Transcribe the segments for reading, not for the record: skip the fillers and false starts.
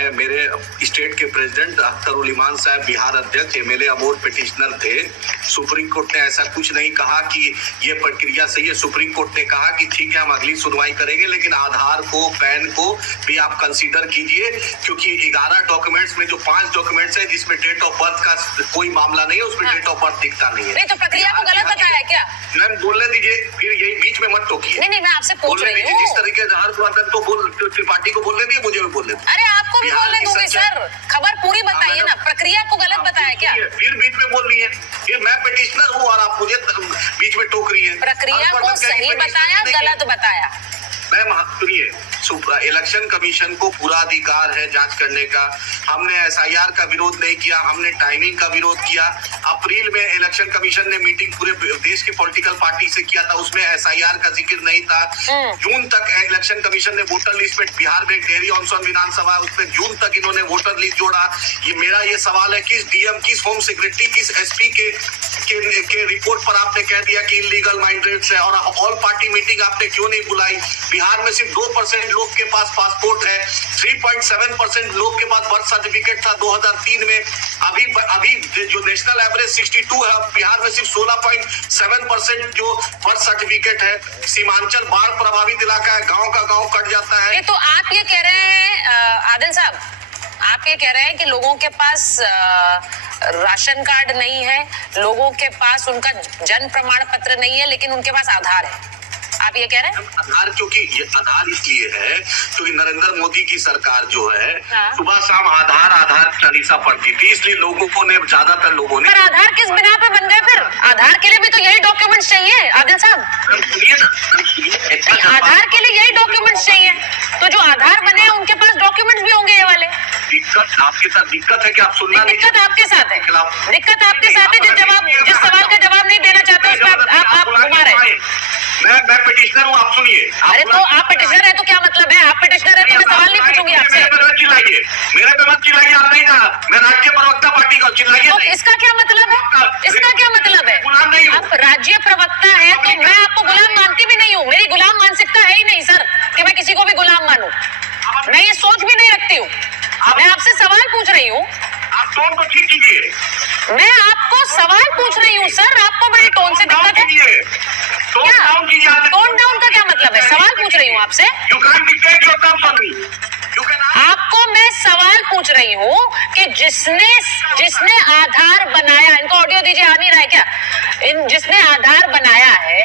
मैं मेरे स्टेट के प्रेसिडेंट अख्तर उल ईमान साहब, बिहार अध्यक्ष, एमएलए अमोर पिटिशनर थे। सुप्रीम कोर्ट ने ऐसा कुछ नहीं कहा कि ये प्रक्रिया सही है। सुप्रीम कोर्ट ने कहा कि ठीक है, हम अगली सुनवाई करेंगे, लेकिन आधार को, पैन को भी आप कंसीडर कीजिए, क्योंकि 11 डॉक्यूमेंट्स में जो 5 डॉक्यूमेंट्स है जिसमें डेट ऑफ बर्थ का कोई मामला नहीं है, उसमें डेट ऑफ बर्थ दिखता नहीं है। नहीं तो प्रक्रिया को गलत बताया है क्या? मैम बोलने दीजिए, फिर यही बीच में मत टोकिए। नहीं, मैं आपसे पूछ रही हूँ। जिस तरीके से हर्षवर्धन तो त्रिपाठी को बोलने दिए, मुझे भी बोलने दिए। अरे आपको भी बोलने दूंगी सर, खबर पूरी बताइए ना। प्रक्रिया को गलत बताया क्या? फिर बीच में बोल रही है, फिर मैं पिटिशनर हूँ और आप मुझे बीच में टोक रही है। प्रक्रिया को सही बताया, गलत बताया? मैम सुनिए, इलेक्शन कमीशन को पूरा अधिकार है जांच करने का। हमने एसआईआर का विरोध नहीं किया, हमने टाइमिंग का विरोध किया। अप्रैल में इलेक्शन कमीशन ने मीटिंग पूरे देश के पॉलिटिकल पार्टी से किया था, उसमें एसआईआर का जिक्र नहीं था। जून तक इलेक्शन कमीशन ने वोटर लिस्ट में, बिहार में डेहरी ऑनसन विधानसभा, उसमें जून तक इन्होंने वोटर लिस्ट जोड़ा। मेरा ये सवाल है, किस डीएम, किस होम सेक्रेटरी, किस एसपी के रिपोर्ट पर आपने कह दिया कि इलीगल माइग्रेंट्स है, और ऑल पार्टी मीटिंग आपने क्यों नहीं बुलाई? बिहार में सिर्फ 2% लोग के पास पासपोर्ट है, 3.7% लोग के पास बर्थ सर्टिफिकेट था 2003 में। अभी जो नेशनल एवरेज 62 है, बिहार में सिर्फ 16.7% जो बर्थ सर्टिफिकेट है। सीमांचल बाढ़ प्रभावित इलाका है, गांव का गांव कट जाता है। तो आप ये कह रहे हैं आदिल साहब, आप ये कह रहे हैं कि लोगों के पास राशन कार्ड नहीं है, लोगों के पास उनका जन्म प्रमाण पत्र नहीं है, लेकिन उनके पास आधार है, आप ये कह रहे हैं? आधार, क्योंकि ये आधार इसलिए है क्योंकि नरेंद्र मोदी की सरकार जो है, सुबह शाम आधार चालीसा पड़ती थी, इसलिए लोगों को ने, ज्यादातर लोगों ने। पर आधार किस बिना पे बन गए? फिर आधार के लिए भी तो यही डॉक्यूमेंट्स चाहिए आदिल साहब। आधार के लिए यही डॉक्यूमेंट्स चाहिए, तो जो आधार बने हैं उनके पास डॉक्यूमेंट्स भी होंगे ये वाले। दिक्कत आपके साथ, दिक्कत है कि आप सुनना नहीं। दिक्कत आपके साथ है, दिक्कत आपके साथ है। जिस सवाल का जवाब नहीं देना चाहते उस पर आप घुमा रहे हैं। मैं पिटिशनर हूँ, आप सुनिए। अरे तो आप पिटिशनर है तो क्या मतलब है? आप पिटिशनर है तो मैं सवाल नहीं पूछूंगी आपसे। मेरे पे मत चिल्लाइए, आप नहीं कहा, मैं राज्य प्रवक्ता पार्टी का, चिल्लाइए। तो इसका क्या मतलब है? इसका क्या मतलब है? गुलाम नहीं हूँ। आप राज्य प्रवक्ता है तो मैं आपको गुलाम मानती भी नहीं हूँ। मेरी गुलाम मानसिकता है ही नहीं सर कि मैं किसी को भी गुलाम मानूं। मैं ये सोच भी नहीं रखती हूँ। मैं आपसे सवाल पूछ रही हूँ। आप टोन को ठीक कीजिए। मैं आपको सवाल पूछ रही हूँ सर, आपको मेरी टोन से दिक्कत है क्या? टोन डाउन का क्या मतलब है? सवाल पूछ रही हूँ आपसे। आपको मैं सवाल पूछ रही हूँ कि जिसने आधार बनाया, इनको ऑडियो दीजिए, आ नहीं रहा है क्या? जिसने आधार बनाया है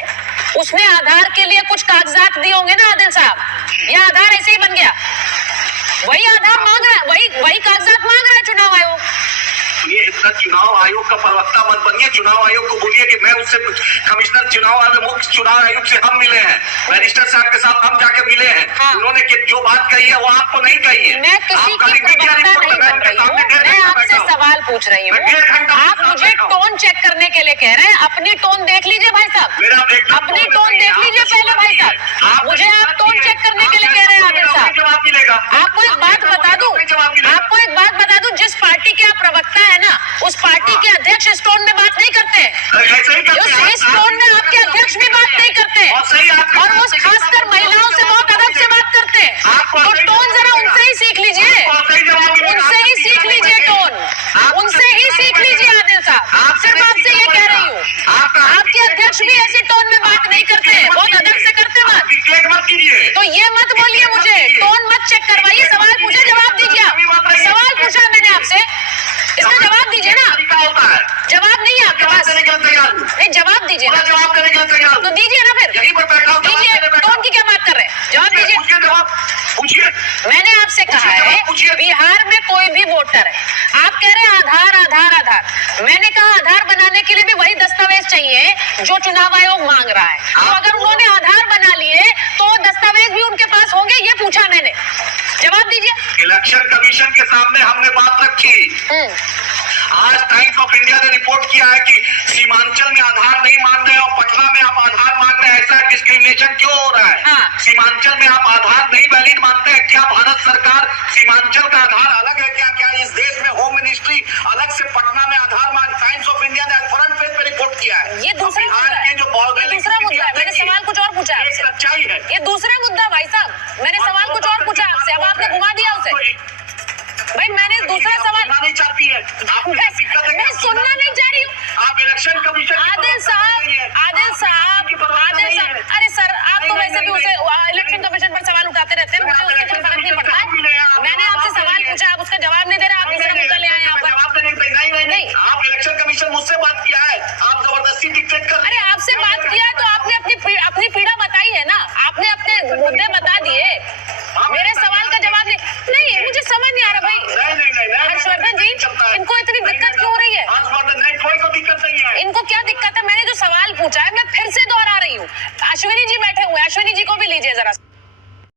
उसने आधार के लिए कुछ कागजात दिए होंगे ना आदिल साहब? या आधार ऐसे ही बन गया? वही आधार मांग रहा है, वही कागजात मांग रहा है चुनाव आयोग। ये इतना चुनाव आयोग का प्रवक्ता मत बनिए। चुनाव आयोग को बोलिए कि मैं उससे, कमिश्नर चुनाव आयोग, मुख्य चुनाव आयोग से हम मिले हैं, बैरिस्टर साहब के साथ हम जाके मिले हैं। उन्होंने जो बात कही है वो आपको नहीं कही है। मैं किसी की प्रवक्ता नहीं बन रही हूँ, मैं आपसे सवाल पूछ रही हूँ। आप मुझे टोन चेक करने के लिए कह रहे हैं। अपनी टोन देख लीजिए भाई साहब, अपनी टोन देख लीजिए पहले भाई साहब। मुझे आप टोन चेक करने के लिए कह रहे हैं आदिल साहब। आपको एक बात बता दूं, जिस पार्टी के आप प्रवक्ता है ना, उस पार्टी के अध्यक्ष इस टोन में बात नहीं करते। इस टोन में आपके अध्यक्ष भी बात नहीं करते, और वो खासकर महिलाओं से बहुत अदब से बात करते हैं। तो टोन जरा उनसे ही सीख लीजिए, उनसे ही सीख लीजिए टोन, उनसे ही सीख लीजिए आदिल साहब। सिर्फ आपसे ये कह रही हूँ, आपके अध्यक्ष भी ऐसे टोन में बात नहीं करते, बहुत अदब से करते बात। तो ये मत बोलिए मुझे, टोन मत चेक करवाइए। सवाल पूछे, जवाब दीजिए। सवाल पूछा मैंने आपसे, इसका जवाब दीजिए ना। जवाब नहीं है आपके पास? नहीं, जवाब दीजिए ना। तो दीजिए ना फिर, दीजिए। टोन की क्या बात कर रहे हैं? जवाब दीजिए। मैंने आपसे कहा है बिहार में कोई भी वोटर है, आप कह रहे हैं आधार आधार आधार। मैंने कहा आधार बनाने के लिए भी वही दस्तावेज चाहिए जो चुनाव आयोग मांग रहा है। तो अगर उन्होंने आधार बना लिए तो दस्तावेज भी उनके पास होंगे, ये पूछा मैंने। जवाब दीजिए। इलेक्शन कमीशन के सामने हमने बात रखी। आज टाइम्स ऑफ इंडिया ने रिपोर्ट किया है कि सीमांचल में आधार नहीं मान रहे और पटना में आप आधार मांग रहे हैं। ऐसा डिस्क्रिमिनेशन क्यों हो रहा है? सीमांचल में आप आधार नहीं वैलिड मानते हैं क्या? भारत सरकार सीमांचल का आधार अलग